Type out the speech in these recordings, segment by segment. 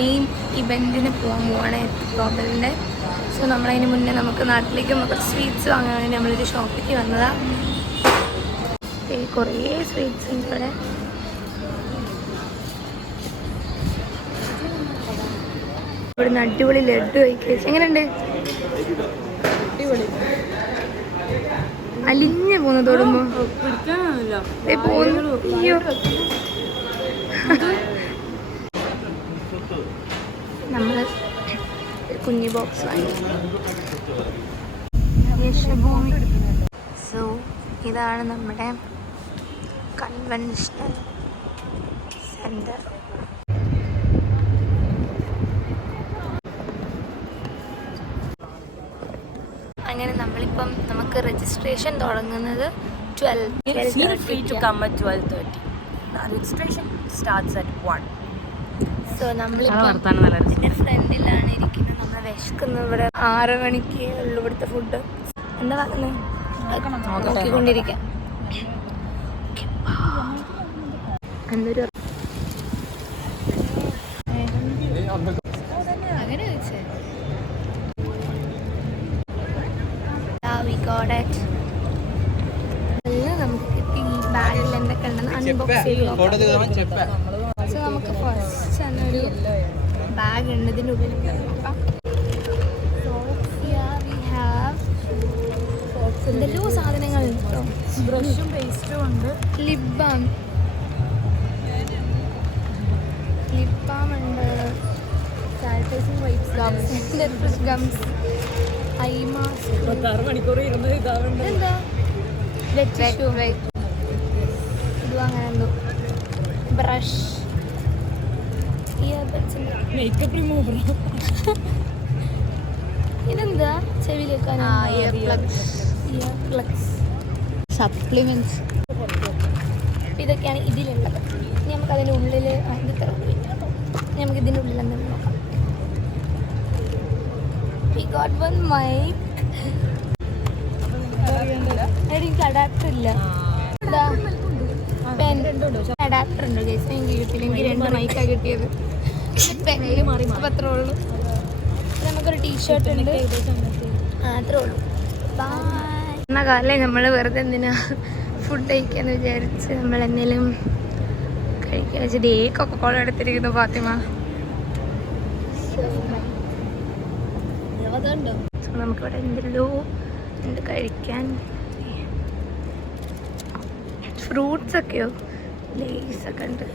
Main ഇവൻറ്റിന് പോവാണ് ഗ്ലോബലിൻ്റെ. So നമ്മളതിന് മുന്നേ നമുക്ക് നാട്ടിലേക്ക് കുറച്ച് സ്വീറ്റ്സ് വാങ്ങാൻ വേണ്ടി നമ്മളൊരു ഷോപ്പിലേക്ക് വന്നതാണ്. കുറേ സ്വീറ്റ്സ് ഉണ്ട് ഇവിടെ. ഇവിടുന്ന് അടിപൊളി ലഡ്ഡു കഴിക്കുക. എങ്ങനെയുണ്ട്? അലിഞ്ഞു പോന്നു തൊടുമ്പോ. അയ്യോ, നമ്മള് കുഞ്ഞി ബോക്സ് വാങ്ങി. സോ ഇതാണ് നമ്മുടെ കൺവെൻഷണൽ സെന്റർ. അങ്ങനെ നമ്മളിപ്പം നമുക്ക് രജിസ്ട്രേഷൻ തുടങ്ങുന്നത് 12:30. സോ നമ്മളിപ്പോൾ എൻ്റെ ഫ്രണ്ടിലാണ് ഇരിക്കുന്നത്. നമ്മൾ വിശക്കുന്നത്. ഇവിടെ 6 മണിക്ക് ഉള്ളു ഇവിടുത്തെ ഫുഡ്. എന്താ പറയുന്നത്? നോക്കിക്കൊണ്ടിരിക്കാം. എന്തൊരു അങ്ങനെ വെച്ചേ നമുക്ക് കിട്ടി. ഈ ബാഗിൽ എന്തൊക്കെ ഉണ്ടെന്ന് അൺബോക്സ് ചെയ്ത് സോ നമുക്ക് ഫസ്റ്റ് തന്നെ ഒരു ബാഗ് ഉണ്ട്. ഇതിൻ്റെ ഉള്ളിൽ എന്തെല്ലോ സാധനങ്ങൾ കേട്ടോ. ബ്രഷും പേസ്റ്റും ഉണ്ട്. ലിപ് ബാം ഉണ്ട്. Sanitising wipes, gums, eye mask. 6 മണിക്കൂർ ഇരുന്ന് ഇതാവുണ്ട്. എന്താ ഇതും അങ്ങനെ എന്തോ ബ്രഷ്, മേക്കപ്പ് റിമൂവർ. ഇതെന്താ ചെവിയിൽ വെക്കാൻ? Year plugs, supplements. ഇതൊക്കെയാണ് ഇതിലുള്ളത്. ഇനി നമുക്ക് അതിൻ്റെ ഉള്ളിൽ നമുക്ക് ഇതിൻ്റെ ഉള്ളിൽ എന്തെങ്കിലും നോക്കാം. We got one mic. എനിക്ക് അഡാപ്റ്റർ ഇല്ല. അഡാപ്റ്റർ ഉണ്ട് ഗൈസ്. എനിക്ക് കിട്ടില്ല. എനിക്ക് 2 മൈക്കാണ് കിട്ടിയത്. അത്രേ ഉള്ളൂ. നമുക്കൊരു ടീഷർട്ട് ഉണ്ട്. അത്രേ ഉള്ളൂ. എന്ന കാലം നമ്മൾ വെറുതെ എന്തിനാ ഫുഡ് കഴിക്കാന്ന് വിചാരിച്ച് നമ്മൾ എന്തെങ്കിലും കഴിക്കാൻ വെച്ചിട്ട് കൊക്കക്കോള എടുത്തിരിക്കുന്നു ഫാത്തിമ. നമുക്കിവിടെ എന്തെല്ലോ ഉണ്ട് കഴിക്കാൻ. ഫ്രൂട്ട്സ് ഒക്കെയോ ലേസൊക്കെ ഉണ്ട്.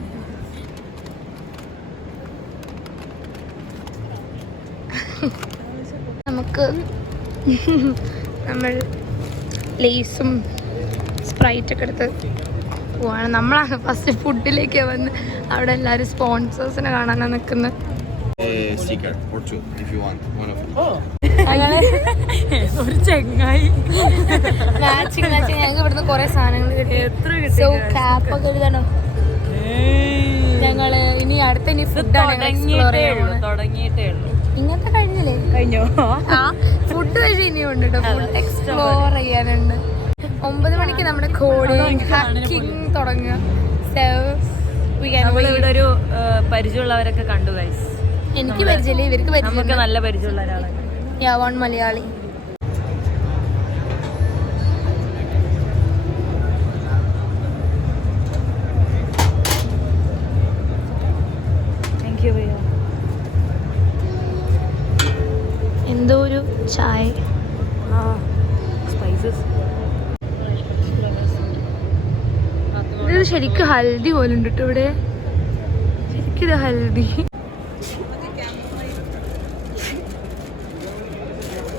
നമുക്ക് നമ്മൾ ലേസും സ്പ്രൈറ്റൊക്കെ എടുത്ത് പോവാണ്. നമ്മളാണ് ഫസ്റ്റ് ഫുഡിലേക്ക് വന്ന് അവിടെ എല്ലാവരും സ്പോൺസേഴ്സിനെ കാണാനാണ് നിൽക്കുന്നത്. ഒരു ചെങ്ങായി മാച്ചിങ് ഞങ്ങൾക്ക് ഇവിടുന്ന് കുറെ സാധനങ്ങൾ കിട്ടി. സോ ക്യാപ്പൊക്കെ എഴുതണം. ഞങ്ങള് ഇനി അടുത്ത ഫുഡാണ് തുടങ്ങിയിട്ടേ ഉള്ളൂ. ഇങ്ങനത്തെ കഴിഞ്ഞോ? ആ ഫുഡ് കഴിച്ച് ഇനിയും ഉണ്ട് കേട്ടോ. ഫുഡ് എക്സ്പ്ലോർ ചെയ്യാനുണ്ട്. 9 മണിക്ക് നമ്മുടെ കോഡിങ് ഹാക്കിങ് തുടങ്ങുക. ഇവിടെ ഒരു പരിചയമുള്ളവരൊക്കെ കണ്ടു ഗൈസ്. എനിക്ക് പരിചയമില്ല, ഇവർക്ക് നമുക്ക് നല്ല പരിചയമുള്ള ഒരാളെ. യാവാൻ മലയാളി. എന്തോ ഒരു ചായ. ഇത് ശരിക്കും ഹൽദി പോലെ ഉണ്ട് കേട്ടോ ഇവിടെ. ശരിക്കും ഇത് ഹൽദി.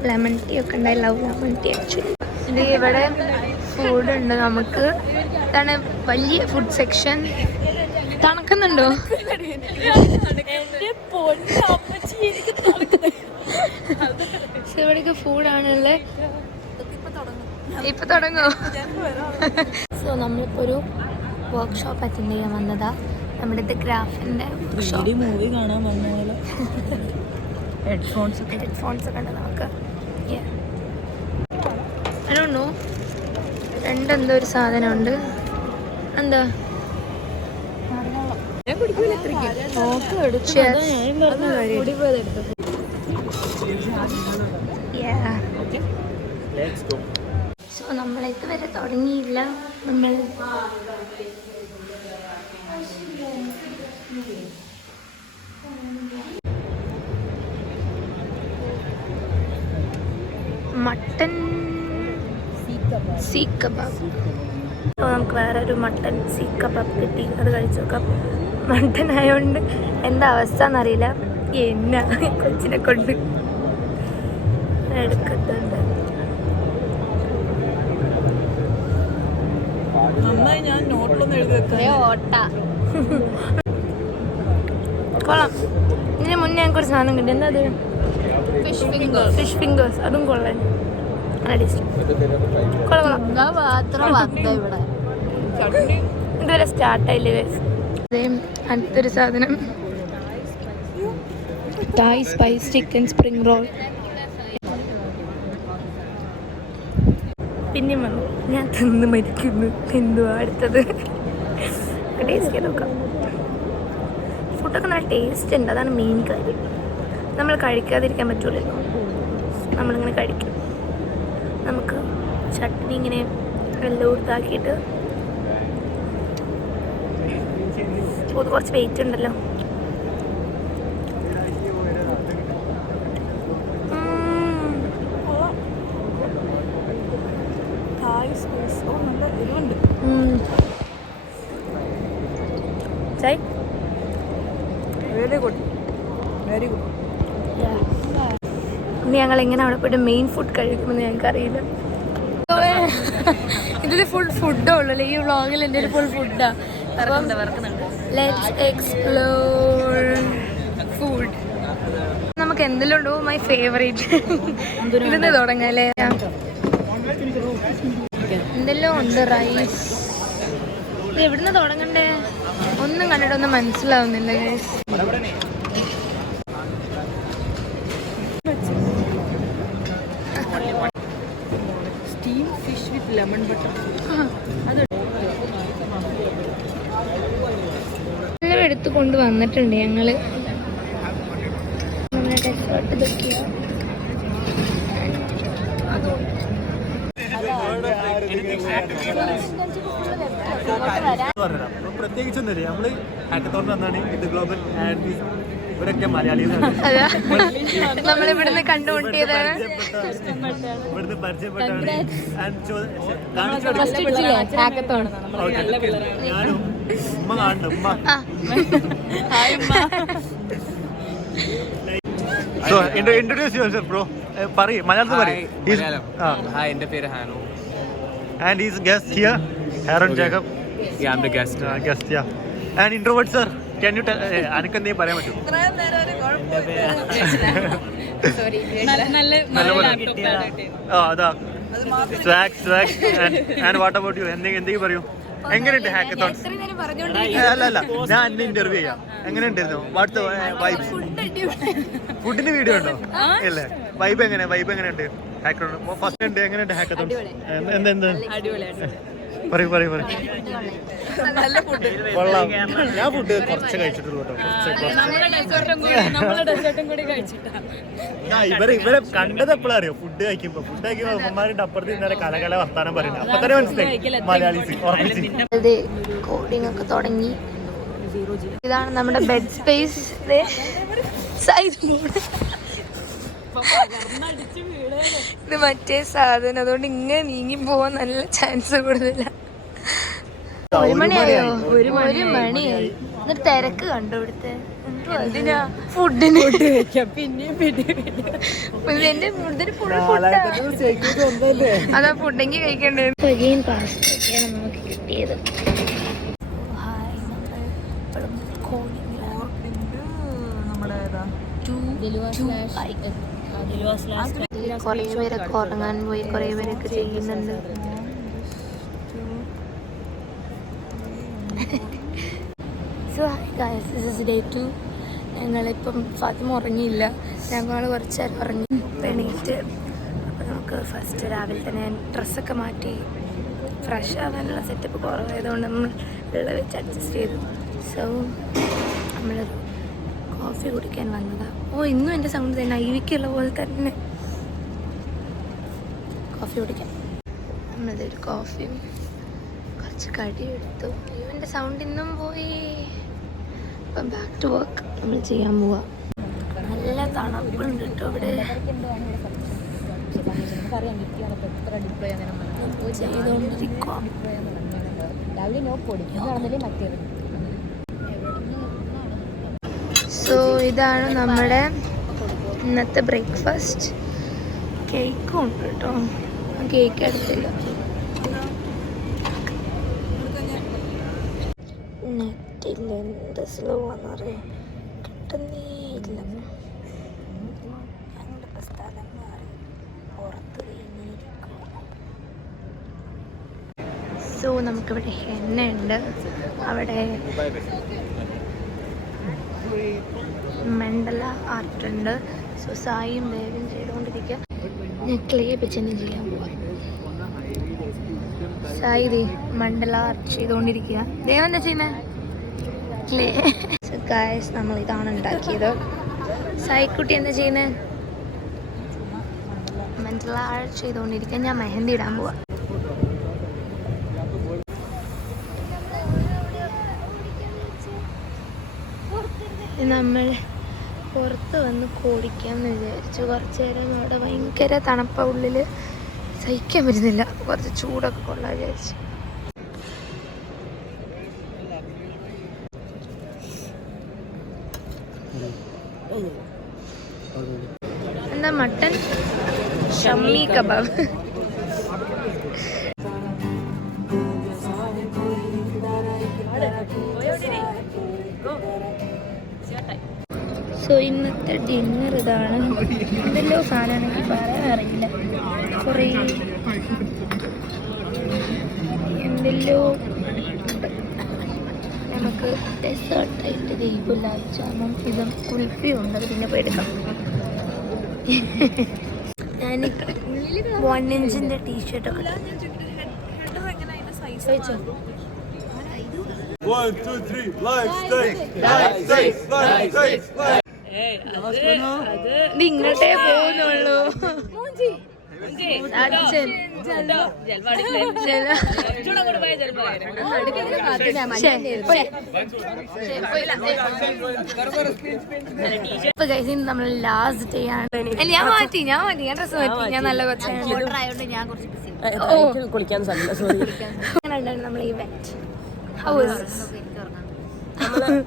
ലെമൺ ടീ ഒക്കെ ഉണ്ടായി. Love lemon tea actually. ഇത് ഇവിടെ ഫുഡ് ഉണ്ട് നമുക്ക്. ഇതാണ് വലിയ ഫുഡ് സെക്ഷൻ. തണുക്കുന്നുണ്ടോ? ഇവിടെയൊക്കെ ഫുഡാണുള്ളത്. ഇപ്പൊ തുടങ്ങോ? സോ നമ്മളിപ്പോൾ ഒരു വർക്ക്ഷോപ്പ് അറ്റൻഡ് ചെയ്യാൻ വന്നതാ. നമ്മുടെ ഇത് ഗ്രാഫിൻ്റെ മൂവി കാണാൻ വന്ന പോലെ. ഹെഡ്ഫോൺസ് ഒക്കെ ഉണ്ട് നമുക്ക്. I don't know. എന്തോ ഒരു സാധനമുണ്ട്. എന്താ സോ നമ്മൾ ഇതുവരെ തുടങ്ങിയില്ല. നമ്മൾ മട്ടൻ സീക്ക് കബാബ്. നമുക്ക് വേറൊരു മട്ടൻ സീക്ക് കബാബ് കിട്ടി, അത് കഴിച്ചു നോക്കാം. മട്ടൻ ആയതുകൊണ്ട് എന്താ അവസ്ഥ എന്നറിയില്ല. എന്നാ കൊച്ചിനെ കൊണ്ട് എടുക്കുന്നുണ്ട്. ഞാൻ നോട്ടിലൊന്നും എഴുതി ഓട്ട കൊള്ളാം. ഇതിന് മുന്നേ ഞങ്ങൾക്ക് ഒരു സാധനം കിട്ടി. എന്താ അത്? Fish fingers. അതും കൊള്ളാൻ നല്ല ടേസ്റ്റ്. കൊള്ളാം. ഇതുവരെ സ്റ്റാർട്ടായില്ലേ? അതേ അടുത്തൊരു സാധനം തായ് സ്പൈസ് ചിക്കൻ സ്പ്രിംഗ് റോൾ. പിന്നെയും വന്നു. ഞാൻ തിന്ന് മരിക്കുന്നു. എന്തുവാ അടുത്തത്? ടേസ്റ്റ് ചെയ്ത് നോക്കാം. ഫുഡൊക്കെ നല്ല ടേസ്റ്റ് ഉണ്ട്, അതാണ് മെയിൻ കാര്യം. നമ്മൾ കഴിക്കാതിരിക്കാൻ പറ്റൂലല്ലോ, നമ്മളിങ്ങനെ കഴിക്കും. നമുക്ക് ചട്നി ഇങ്ങനെ എല്ലാം ഇതാക്കിയിട്ട്. ഇത് കുറച്ച് വെയിറ്റ് ഉണ്ടല്ലോ. Chai very good, very good. ഇനി ഞങ്ങൾ എങ്ങനെ അവിടെ പോയിട്ട് മെയിൻ ഫുഡ് കഴിക്കുമെന്ന് ഞങ്ങൾക്കറിയില്ല. ഇതിൽ ഫുൾ ഫുഡേ ഉള്ളൂ. ഈ വ്ളോഗിൽ എൻ്റെ ഒരു ഫുൾ ഫുഡാ. Let's explore food. നമുക്ക് എന്തെല്ലാം ഉണ്ടോ മൈ ഫേവറേറ്റ്. ഇതിന്ന് തുടങ്ങാം അല്ലേ? എന്തെല്ലാം ഉണ്ട്. റൈസ്. ഇത് എവിടുന്ന് തുടങ്ങണ്ടേ? ഒന്നും കണ്ടിട്ടൊന്നും മനസ്സിലാവുന്നില്ല ഗൈസ്. സ്റ്റീം ഫിഷ് വിത്ത് ലെമൺ ബട്ടർ. എല്ലാം എടുത്ത് കൊണ്ട് വന്നിട്ടുണ്ട് ഞങ്ങള്. ഡെസേർട്ട് ഇതൊക്കെയാ. പ്രത്യേകിച്ചൊന്നുമില്ല. നമ്മള് ഹാക്കത്തോൺ വന്നാണ് ഇത് ഗ്ലോബൽ ആൻഡ് ഇവരൊക്കെ മലയാളീസാണ്. നമ്മളിവിടുന്ന് കണ്ടുമുട്ടിയതാണ്. ഇവിടുന്ന് പരിചയപ്പെട്ടാണ്. ഞാനും ഉമ്മ കാണുന്നു. ഉമ്മ So, introduce yourself, bro. Parry, Malayalam parry. Hi, എൻ്റെ പേര് ഹാനു. And he's guest here, Aaron Jacob. Yeah, I'm the guest. Guest, yeah. And introvert sir, can you tell? അനക്ക് എന്തേ പറയാൻ പറ്റും? അതാ swag. And what about you? എന്തെങ്കിലും പറയൂ. എങ്ങനെയുണ്ട് ഹാക്കത്തോൺ? അല്ല ഞാൻ എന്നെ ഇന്റർവ്യൂ ചെയ്യാം. എങ്ങനെയുണ്ടായിരുന്നു? Watts vibes? ഫുഡിന് വീഡിയോ ഉണ്ടോ? ഇല്ലേ? വൈബ് എങ്ങനെയുണ്ട് ഹാക്കത്തോൺ? ഫസ്റ്റ് ഉണ്ട്. എങ്ങനെയുണ്ട് ഹാക്കത്തോൺ? എന്ത് പറയൂ. കൊള്ളാം. ഞാൻ ഫുഡ് കുറച്ച് കഴിച്ചിട്ടുള്ളൂ കേട്ടോ. ഇവരെ കണ്ടത് എപ്പോഴും അറിയോ? ഫുഡ് കഴിക്കുമ്പോ അമ്മമാരുടെ അപ്പുറത്ത് ഇന്നലെ കലകല വർത്താനം പറയുന്നത്. അപ്പൊ തന്നെ മനസ്സിലായി മലയാളീസ്. കോഡിംഗ് ഒക്കെ തുടങ്ങി. ഇതാണ് നമ്മുടെ ബെഡ് സ്പേസ്. ഇത് മറ്റേ സാധനം, അതുകൊണ്ട് ഇങ്ങനെ നീങ്ങി പോവാൻ നല്ല ചാൻസ് കൂടുതലാണ്. 1 മണിയായോ? 1 മണിയായി. എന്നിട്ട് തിരക്ക് കണ്ടു ഇവിടുത്തെ. എന്തിനാ? ഫുഡിന്. എന്റെ ഫുഡിന് ഫുൾ ഫുഡാ. അതാ ഫുഡെങ്കിൽ കഴിക്കേണ്ടത്. പാസ്തയാണ് നമുക്ക് കിട്ടിയത്. കുറേ പേരൊക്കെ ഉറങ്ങാൻ പോയി, കുറേ പേരൊക്കെ ചെയ്യുന്നുണ്ട്. So hi guys, this is day 2. ഞങ്ങളിപ്പം ഫാത്തിമ ഉറങ്ങിയില്ല, ഞങ്ങൾ കുറച്ച് നേരം ഉറങ്ങി എണീറ്റ്. അപ്പോൾ നമുക്ക് ഫസ്റ്റ് രാവിലെ തന്നെ ഡ്രസ്സൊക്കെ മാറ്റി ഫ്രഷ് ആവാനുള്ള സെറ്റപ്പ് കുറവായതുകൊണ്ട് നമ്മൾ വെള്ളം വെച്ച് അഡ്ജസ്റ്റ് ചെയ്തു. സോ നമ്മളൊരു കോഫി കുടിക്കാൻ വന്നതാണ്. ഇന്നും എൻ്റെ സൗണ്ട് തന്നെ ഐവിക്കുള്ള പോലെ തന്നെ. കോഫി കുടിക്കാം. നമ്മളതൊരു കോഫിയും കുറച്ച് കടി എടുത്തു. എൻ്റെ സൗണ്ട് ഇന്നും പോയി. അപ്പം ബാക്ക് ടു വർക്ക് നമ്മൾ ചെയ്യാൻ പോവാം. നല്ല തണുപ്പുണ്ട് കേട്ടോ ഇവിടെ. സോ ഇതാണ് നമ്മുടെ ഇന്നത്തെ ബ്രേക്ക്ഫാസ്റ്റ്. കേക്കും ഉണ്ട് കേട്ടോ. കേക്ക് എടുത്തില്ല. നെറ്റില്ല, എന്ത് സ്ലോ ആണെന്നറിയാം, കിട്ടുന്നേ ഇല്ല. ഞങ്ങളുടെ സ്ഥലം മാറി പുറത്ത് കഴിഞ്ഞിരിക്കും. സോ നമുക്കിവിടെ എണ്ണയുണ്ട്. അവിടെ മണ്ഡല ആർട്ടുണ്ട്. സോ സായും വേഗം ചെയ്തുകൊണ്ടിരിക്കുക. ഞാൻ ക്ലേ വെച്ച് തന്നെ ചെയ്യാൻ പോവാം. സായി മണ്ഡല ആർട്ട് ചെയ്തുകൊണ്ടിരിക്കുക. ദേവൻ എന്താ ചെയ്യുന്നത്? ക്ലേ. സോ ഗായ്സ്, നമ്മൾ ഇതാണ് ഉണ്ടാക്കിയത്. സായിക്കുട്ടി എന്താ ചെയ്യുന്നത്? മണ്ഡല ആർട്ട് ചെയ്തുകൊണ്ടിരിക്കുക. ഞാൻ മെഹന്തി ഇടാൻ പോവാം. നമ്മൾ പുറത്ത് വന്ന് കോടിക്കാമെന്ന് വിചാരിച്ചു. കുറച്ച് നേരം അവിടെ ഭയങ്കര തണുപ്പാണ്, ഉള്ളിൽ സഹിക്കാൻ പറ്റുന്നില്ല. കുറച്ച് ചൂടൊക്കെ കൊള്ളാൻ വിചാരിച്ചു. എന്താ മട്ടൻ ഷമ്മി കബാബ്. സോ ഇന്നത്തെ ഡിന്നർ ഇതാണ്. എന്തെല്ലോ സാധനം എനിക്ക് പറയാൻ അറിയില്ല. കുറേ എന്തെല്ലോ നമുക്ക് ഡെസേർട്ടായിട്ട് ഗുലാബ് ജാമുൻ ഇതും കുൽഫിയും ഉണ്ട്. അത് പിന്നെ പോയി എടുക്കാം. ഞാൻ 1 ഇഞ്ചിൻ്റെ ടീഷർട്ടൊക്കെ ചോദിച്ചോ. 1, 2, 3, live steak, live steak, live steak. ഇത് ഇങ്ങോട്ടേ പോകുന്നുള്ളൂ. അച്ഛൻ നമ്മൾ ലാസ്റ്റ് ചെയ്യാണ്. ഞാൻ മാറ്റി ഞാൻ ഡ്രസ് മാറ്റി. ഞാൻ നല്ല കൊച്ചാണ്. നമ്മൾ ഇവന്റ്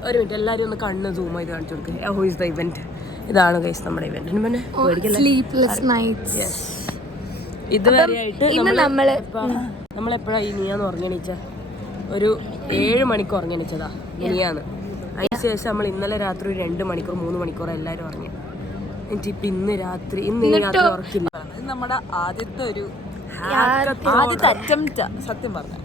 ഒരു മിനിറ്റ് എല്ലാരും ഒന്ന് കണ്ണ് സൂം ചെയ്ത് കാണിച്ചു കൊടുക്കുക. How is the event? ഇതാണ് ഗൈസ് നമ്മുടെ ഇവന്റ്. Sleepless nights. ഇതുവരെയായിട്ട് ഇന്ന് നമ്മളെപ്പോഴാ ഈ നീയാന്ന് ഉറങ്ങണിച്ച? ഒരു 7 മണിക്ക് ഉറങ്ങണിച്ചതാ നീയാന്ന്. അതിനുശേഷം നമ്മൾ ഇന്നലെ രാത്രി ഒരു 2 മണിക്കൂർ 3 മണിക്കൂർ എല്ലാവരും ഉറങ്ങി. എന്നിട്ട് ഇന്ന് രാത്രി ഉറക്കില്ല. നമ്മുടെ ആദ്യത്തെ അറ്റംപ്റ്റ് സത്യം പറഞ്ഞ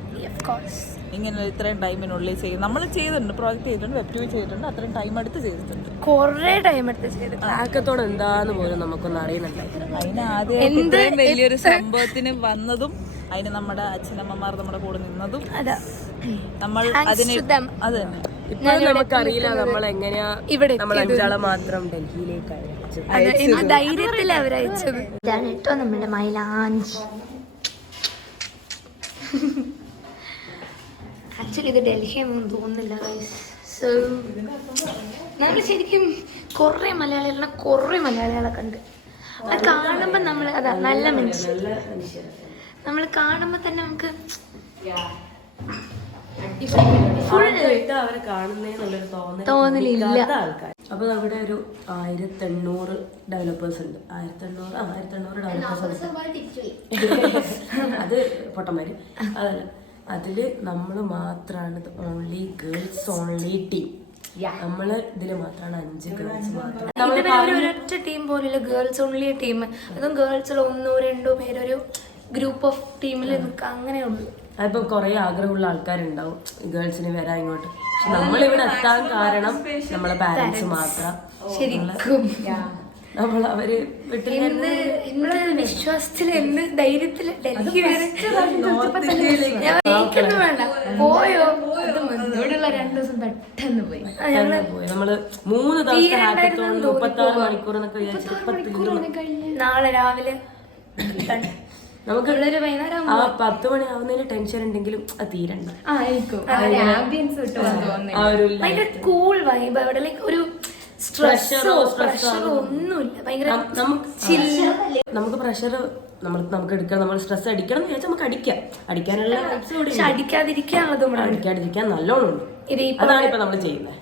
ഇങ്ങനെ ഇത്രയും ടൈമിനുള്ളിൽ ചെയ്യും. നമ്മൾ ചെയ്തിട്ടുണ്ട്, പ്രോജക്റ്റ് ചെയ്തിട്ടുണ്ട്, വെബ് ട്യൂബ് ചെയ്തിട്ടുണ്ട്. അത്രയും ടൈം എടുത്ത് ചെയ്തിട്ടുണ്ട്. കുറേ ടൈം എടുത്ത് ചെയ്തിട്ടുണ്ട്. ആക്കത്തോടെ എന്താന്ന് പോലും നമുക്കൊന്നും അറിയുന്നുണ്ടായിരുന്നു. അതിന് ആദ്യം ഇത്രയും വലിയൊരു സംഭവത്തിന് വന്നതും അതിന് നമ്മുടെ അച്ഛനമ്മമാർ നമ്മുടെ കൂടെ നിന്നതും നമ്മൾ അതിന് അത് തന്നെ ഇപ്പോഴും നമുക്കറിയില്ല നമ്മൾ എങ്ങനെയാ ഇവിടെ നമ്മൾ 5 ആളെ മാത്രം ഡൽഹിയിലേക്ക് അയച്ചത്. ധൈര്യത്തിൽ അവരയച്ചത്. ഇതാണ് കേട്ടോ നമ്മുടെ മൈലാഞ്ചി. ആക്ച്വലി ഇത് ഡൽഹിയൊന്നും തോന്നുന്നില്ല. സോ നമ്മൾ ശരിക്കും കുറേ മലയാളികളെ കണ്ട്. അത് കാണുമ്പോൾ നമ്മൾ നല്ല മനുഷ്യർ. നമ്മൾ കാണുമ്പോൾ തന്നെ നമുക്ക് അവരെ കാണുന്നേന്നുള്ളൊരു തോന്നലില്ല ആൾക്കാർ. അപ്പൊ അവിടെ ഒരു 1800 ഡെവലപ്പേഴ്സ് ഉണ്ട്. 1800 ഡെവലപ്പേഴ്സ് ഉണ്ട്. അത് പൊട്ടന്മാര് അതല്ല. അതില് നമ്മള് മാത്രാണ് ഓൺലി ഗേൾസ് ഓൺലി ടീം. നമ്മള് ഇതില് മാത്രമാണ് 5 ഗേൾസ് മാത്രം. ഒരൊറ്റ ടീം പോലുള്ള ഗേൾസ് ഓൺലി ടീം. അതും ഗേൾസിൽ 1-2 പേരൊരു ഗ്രൂപ്പ് ഓഫ് ടീമിൽ നിൽക്കുക, അങ്ങനെ ഉള്ളൂ. അതിപ്പോ കുറെ ആഗ്രഹമുള്ള ആൾക്കാരുണ്ടാവും ഗേൾസിന് വരാൻ ഇങ്ങോട്ട്. പക്ഷെ നമ്മളിവിടെ എത്താൻ കാരണം നമ്മളെ പാരന്റ്സ് മാത്രം. ശരിക്കും നമ്മൾ അവര് വിശ്വാസത്തില് എന്ത് ധൈര്യത്തില് ഡൽഹി വേണ്ട പോയോ ഇവിടെയുള്ള 2 ദിവസം പെട്ടെന്ന് പോയി. ഞങ്ങള് പോയി നമ്മള് 3 ദിവസത്തെ ഹാക്കത്തോൺ 36 മണിക്കൂർ എന്നൊക്കെ വിചാരിച്ചു. നാളെ രാവിലെ നമുക്ക് വൈകുന്നേരം ആ 10 മണി ആവുന്നതിന് ടെൻഷൻ ഉണ്ടെങ്കിലും അത് തീരണ്ട. ആംബിയൻസ് കിട്ടും തോന്നുന്നു. ആ ഒരു ഭയങ്കര കൂൾ വൈബ് അവിടെ. ലൈക്ക് ഒരു സ്ട്രെസ്സോ പ്രഷറോ ഒന്നുമില്ല. ഭയങ്കര നമുക്ക് പ്രഷർ നമുക്ക് എടുക്കണം. നമ്മൾ സ്ട്രെസ് അടിക്കണം എന്ന് വിചാരിച്ചാൽ നമുക്ക് അടിക്കാനുള്ള അടിക്കാതിരിക്കാൻ നല്ലോണം ഉണ്ട്. അതാണ് ഇപ്പൊ നമ്മൾ ചെയ്യുന്നത്.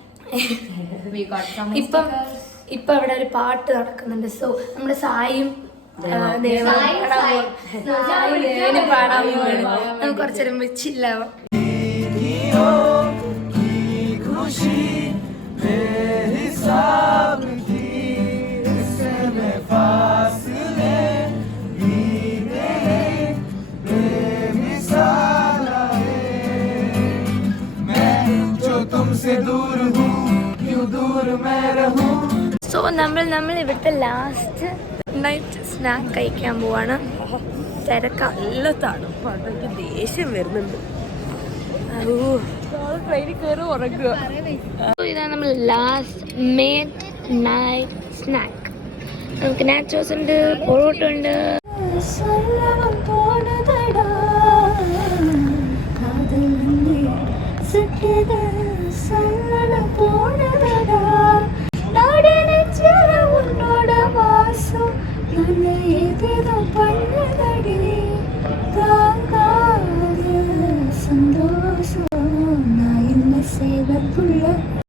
ഇപ്പൊ അവിടെ ഒരു പാട്ട് നടക്കുന്നുണ്ട്. സോ നമ്മുടെ സായും പാടാൻ പോവാണ്. നമുക്ക് കുറച്ചേരം വെച്ചില്ലാവാം. സോ നമ്മൾ ഇവിടുത്തെ ലാസ്റ്റ് നൈറ്റ് സ്നാക്ക് കഴിക്കാൻ പോവാണ്. തിരക്കാം. നല്ല തണുപ്പാണ്. എനിക്ക് ദേഷ്യം വരുന്നുണ്ട്. ട്രെയിനിൽ കയറി ഉറങ്ങുക. ഇതാണ് നമ്മൾ ലാസ്റ്റ് മിഡ് നൈറ്റ് സ്നാക്ക്. നമുക്ക് നാച്ചോസ് ഉണ്ട്, പൊറോട്ട ഉണ്ട്.